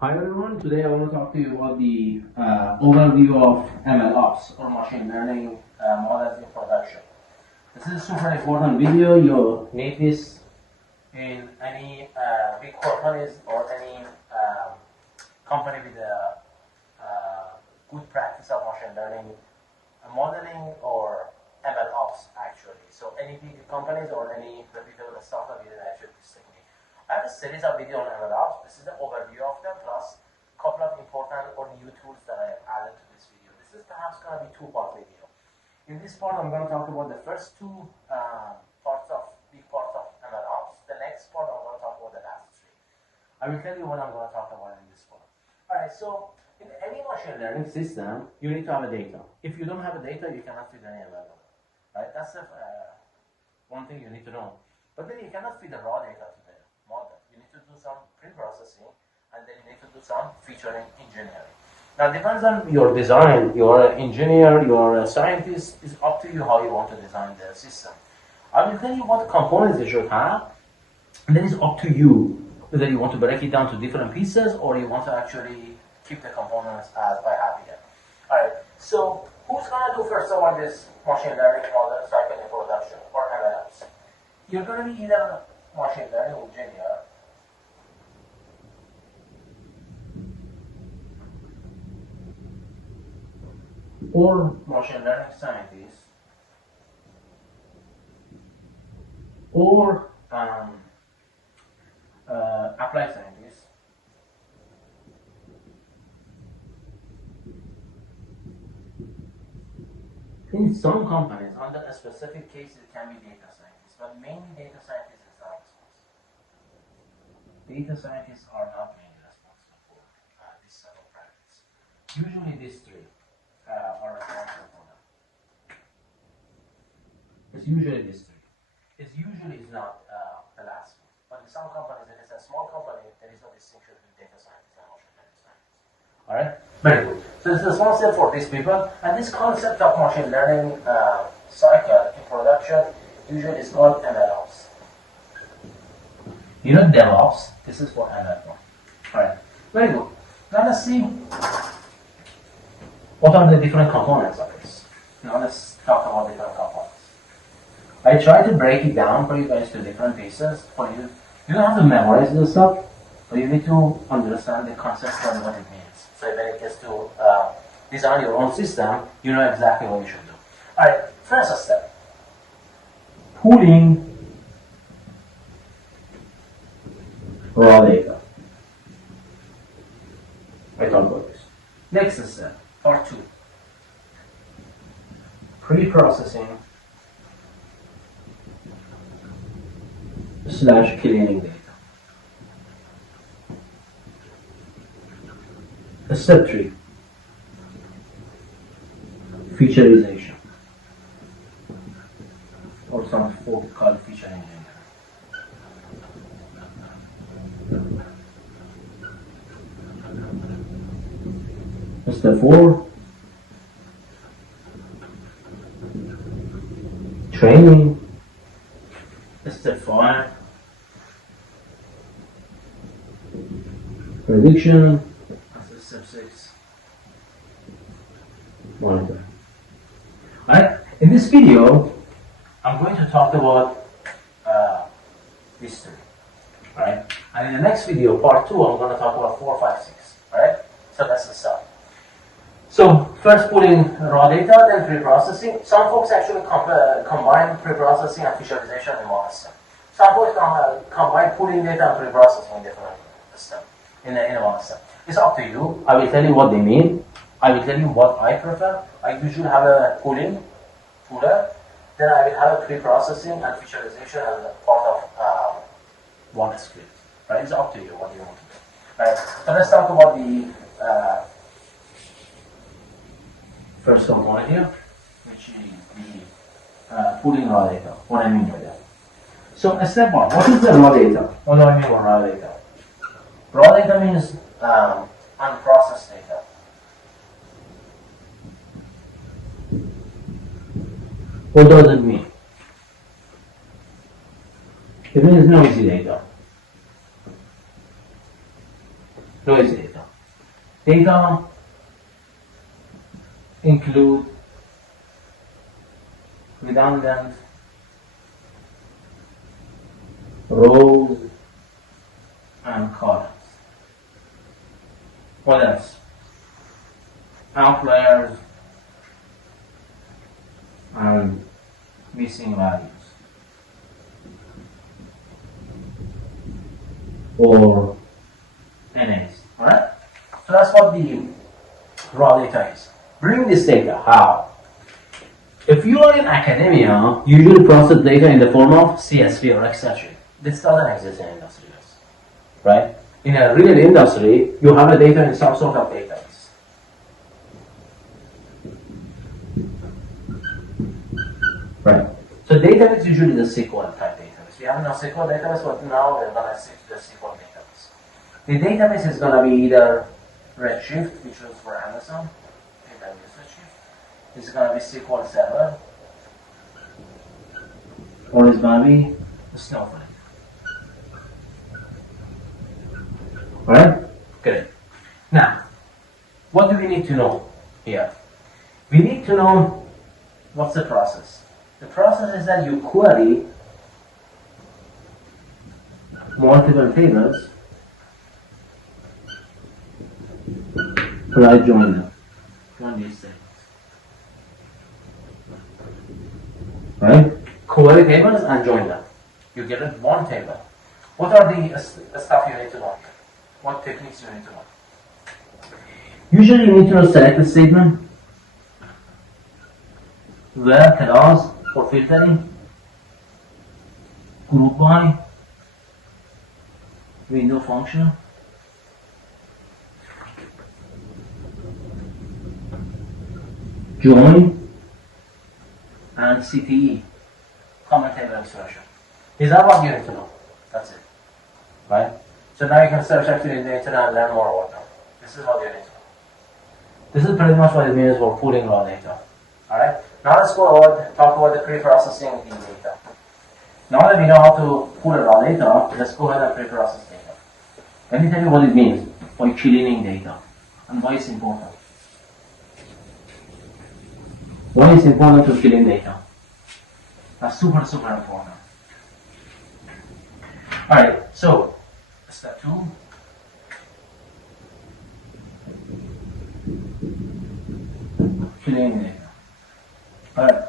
Hi everyone, today I want to talk to you about the overview of MLOps or machine learning models in production. This is a super important video. You need this in any big companies or any company with a good practice of machine learning modeling or MLOps actually. So any big companies or any reputable startup will actually this technique. I have a series of videos on MLOps. This is the overview of them plus a couple of important or new tools that I have added to this video. This is perhaps going to be two-part video. In this part, I'm going to talk about the first two big parts of MLOps. The next part, I'm going to talk about the last three. I will tell you what I'm going to talk about in this part. All right, so in any machine learning system, you need to have a data. If you don't have a data, you cannot feed any ML model. Right? That's one thing you need to know. But then you cannot feed the raw data to the model. You need to do some pre-processing, and then you need to do some feature engineering. Now, it depends on your design. You're an engineer, you're a scientist. It's up to you how you want to design the system. I will tell you what components you should have, and then it's up to you whether you want to break it down to different pieces or you want to actually keep the components as I have here. All right, so who's going to do first of all this machine learning model cycle in production or MLOps? You're going to be either machine learning engineer or machine learning scientist or applied scientist in some companies. Under a specific case it can be data scientists, but mainly data scientists is not responsible. Data scientists are not mainly responsible for this set of practice. Usually these three are responsible for them. It's usually these three. It's usually not the last one. But in some companies, if it's a small company, there is no distinction between data scientists and machine learning scientists. Alright? Very good. So it's responsible for these people, and this concept of machine learning cycle in production usually is called MLOps. You know DevOps, this is for ML. Alright, very good. Now let's see what are the different components of this. Now let's talk about different components. I try to break it down for you guys to different pieces for you. You don't have to memorize this stuff, but you need to understand the concept and what it means. So when it gets to design your own system, you know exactly what you should do. Alright, first step. Pooling raw data. I talked about this. Next step, part 2. Pre-processing / cleaning data. Step 3. Featureization, or some folk call feature engineering. Step 4. Training. Step 5. Prediction. Step 6. Monitoring. Alright, in this video, I'm going to talk about these three. Alright, and in the next video, part 2, I'm going to talk about 4, 5, 6. Alright, so that's the start. So, first pulling raw data, then pre-processing. Some folks actually combine pre-processing and visualization in one step. Some folks combine pulling data and pre-processing in different step, in one step. It's up to you. I will tell you what they mean. I will tell you what I prefer. I usually have a pooler, then I will have a pre-processing and visualization as a part of one script. Right? It's up to you what you want to do. Right? So let's talk about the first component here, which is the pooling raw data. What I mean by that. So step 1, what is the raw data? What do I mean by raw data? Raw data means unprocessed data. What does it mean? It means noisy data. is data? Data include redundant rows and columns. What else? Outliers and missing values, or NAs. Alright? So that's what the raw data is. Bring this data. How? If you are in academia, you usually process data in the form of CSV or Excel sheet. This doesn't exist in industry, right? In a real industry, you have a data in some sort of database. Right. So database is usually the SQL type database. We have no SQL database, but now we're going to stick to the SQL database. The database is going to be either Redshift, which is for Amazon, AWS Redshift. It's going to be SQL Server, or it's going to be Snowflake. Alright? Good. Now, what do we need to know here? We need to know what's the process. The process is that you query multiple tables, and I join them. Join these tables. Right? Query tables and join them. You get one table. What are the stuff you need to know? What techniques you need to know? Usually you need to know select statement, where clause for filtering, group by, window function, join, and CTE, common table expression. These are what you need to know. That's it. Right? So now you can search actually in the internet and learn more about them. This is what you need to know. This is pretty much what it means for pulling raw data. Alright? Now let's go over, talk about the pre-processing the data. Now that we know how to pull raw data, let's go ahead and pre-process data. Let me tell you what it means by cleaning data and why it's important. Why it's important to clean data? That's super important. Alright, so step 2. Cleaning data. Alright.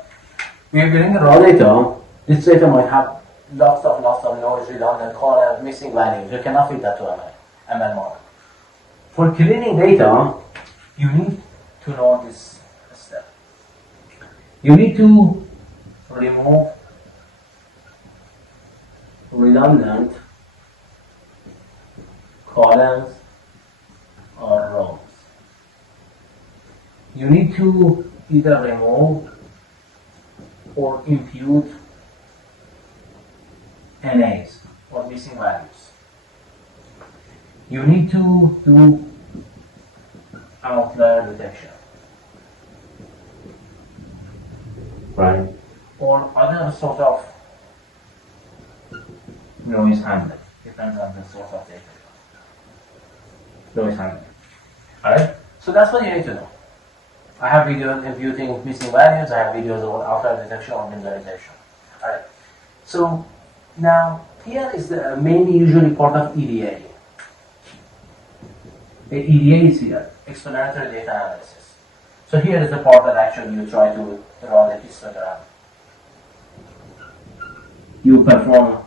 We are getting the raw data. This data might have lots of noise, redundant columns, missing values. You cannot fit that to ML model. For cleaning data, you need to know this step. You need to remove redundant columns or rows. You need to either remove or impute NAs or missing values. You need to do outlier detection, right? Or other sort of noise handling. Depends on the source of data. Noise handling. Alright? So that's what you need to know. I have videos imputing missing values, I have videos about outlier detection or minimization. Alright. So now here is the mainly usually part of EDA. The EDA is here, explanatory data analysis. So here is the part that actually you try to draw the histogram. You perform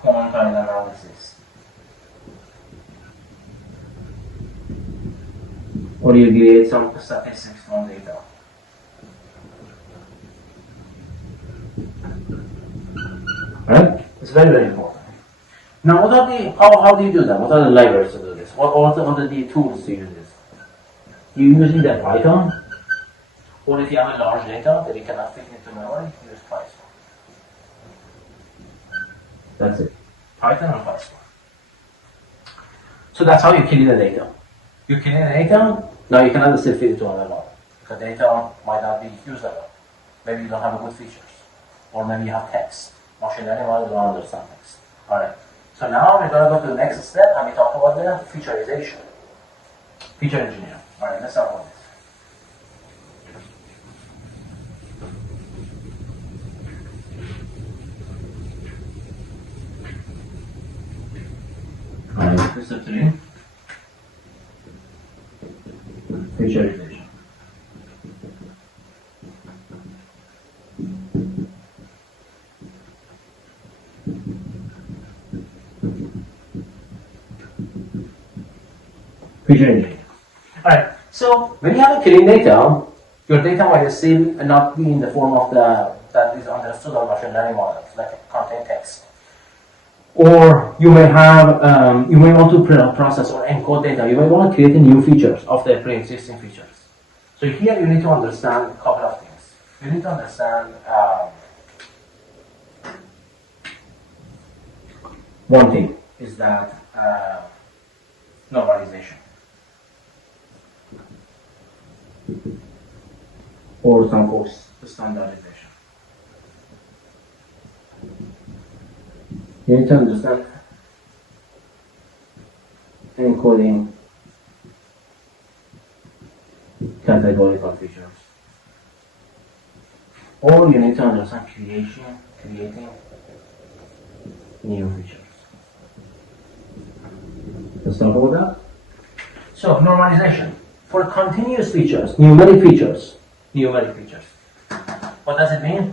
quantile analysis. Or you get some statistics from data. Right? It's very important. Now, what are the how do you do that? What are the libraries to do this? What are the tools to use this? You use either Python, or if you have a large data that you cannot fit into memory, use Python. That's it. Python and Python. So that's how you clean the data. You clean the data, now you cannot still fit it to another model. The data might not be usable. Maybe you don't have good features. Or maybe you have text. Machine learning model don't understand text. Alright. So now we're going to go to the next step and we talk about the featureization, feature engineering. All right, let's start with this. All right, step 3, featureization. Feature engineering. Alright, so when you have a clean data, your data might still not be in the form of that is understood on machine learning models, like contain text. Or you may have, you may want to process or encode data. You may want to create new features of the pre-existing features. So here you need to understand a couple of things. You need to understand one thing is that normalization. Or some course standardization. You need to understand encoding categorical features. Or you need to understand creating new features. Let's talk about that. So normalization. For continuous features, numeric features. What does it mean?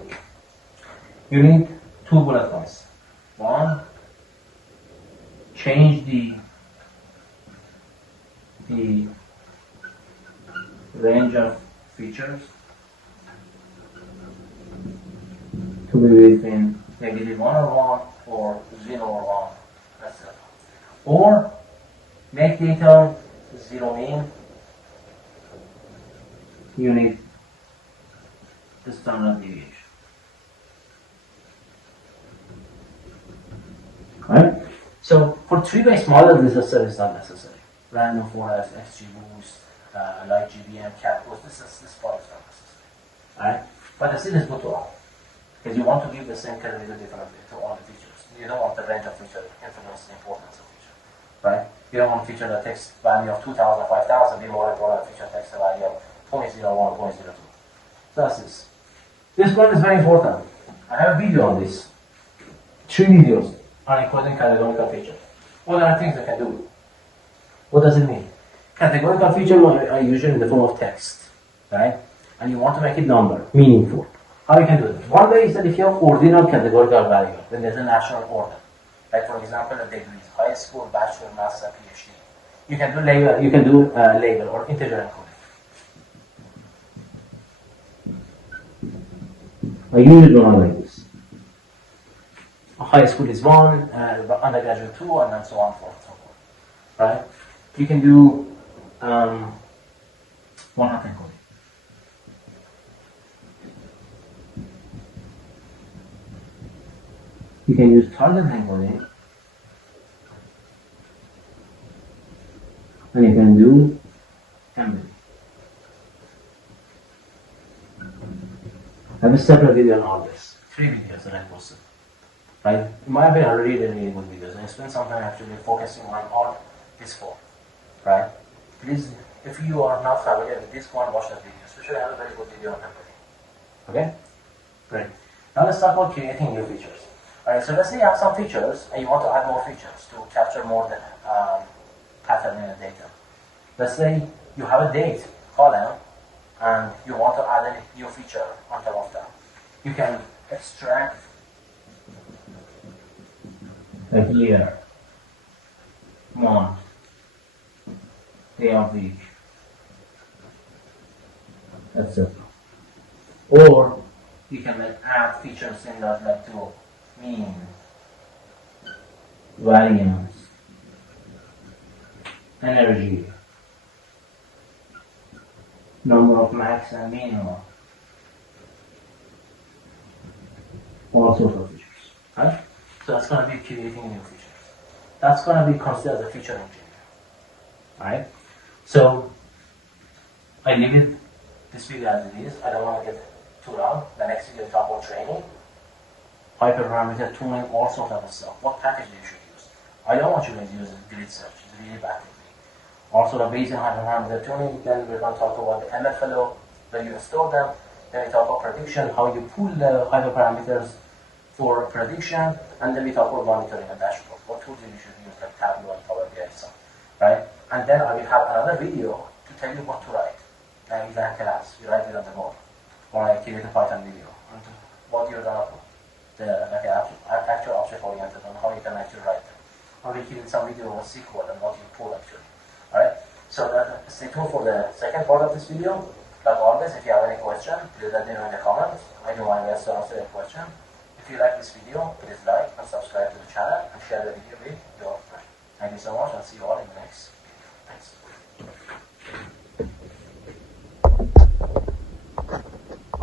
You need 2 bullet points. 1, change the range of features to be within -1 or 1 or 0 or 1, etc. Or make data 0 mean. You need the standard deviation. Right? So for tree-based models, this is not necessary. Random forest, XGBoost, like GBM, CatBoost, this part is not necessary. Right? But the still is good to all. Because you want to give the same category differently to all the features. You don't want the range of features influence the importance of feature. Right? You don't want a feature that takes value of 2,000, 5,000 be more important than a feature that takes the value of 0.01, 0.02. So that's this. This one is very important. I have a video on this. 3 videos on encoding categorical features. What are the things I can do? What does it mean? Categorical features are usually in the form of text, right? And you want to make it number, meaningful. How you can do it? One way is that if you have ordinal categorical value, then there's a natural order. Like for example, a degree, high school, bachelor, master, PhD. You can do label or integer encoding. I usually one like this. High school is 1, undergraduate 2, and then so on and so forth. Right? You can do one-hot encoding. You can use target encoding, and you can do embedding. I have a separate video on all this. 3 videos that I posted. Right? In my opinion, are really good videos. I spent some time actually focusing on all this 4. Right? Please, if you are not familiar with this one, watch that video. Especially I have a very good video on embedding. Okay? Great. Now let's talk about creating new features. Alright, so let's say you have some features and you want to add more features to capture more pattern in the data. Let's say you have a date column and you want to add a new feature on top of that. You can extract a year, month, day of week, etc. Or you can add features in that like to mean, variance, energy, number of max and minimum, all sorts of features. Right? So that's going to be creating new features. That's going to be considered as a feature engineer. Right? So I leave it this video as it is. I don't want to get too long. The next video talk about training, hyperparameter tuning, all sorts of stuff. What package you should use. I don't want you guys to use grid search. It's really bad technique. Also the Bayesian hyperparameter tuning. Then we're going to talk about the MFLO, where you store them. Then we talk about prediction, how you pull the hyperparameters for prediction, and then we talk about monitoring and dashboard. What tools you should use, like Tableau and Power BI, right? And then I will have another video to tell you what to write. An exam class, you write it on the board, or I create a Python video. And what you're gonna put, like actual object oriented, on how you can actually write them. Or we create some video on SQL and what you pull actually. Alright? So stay tuned for the second part of this video. Like always, if you have any question, please let me know in the comments. I do my best to answer your question. If you like this video, please like and subscribe to the channel and share the video with your friends. Thank you so much and see you all in the next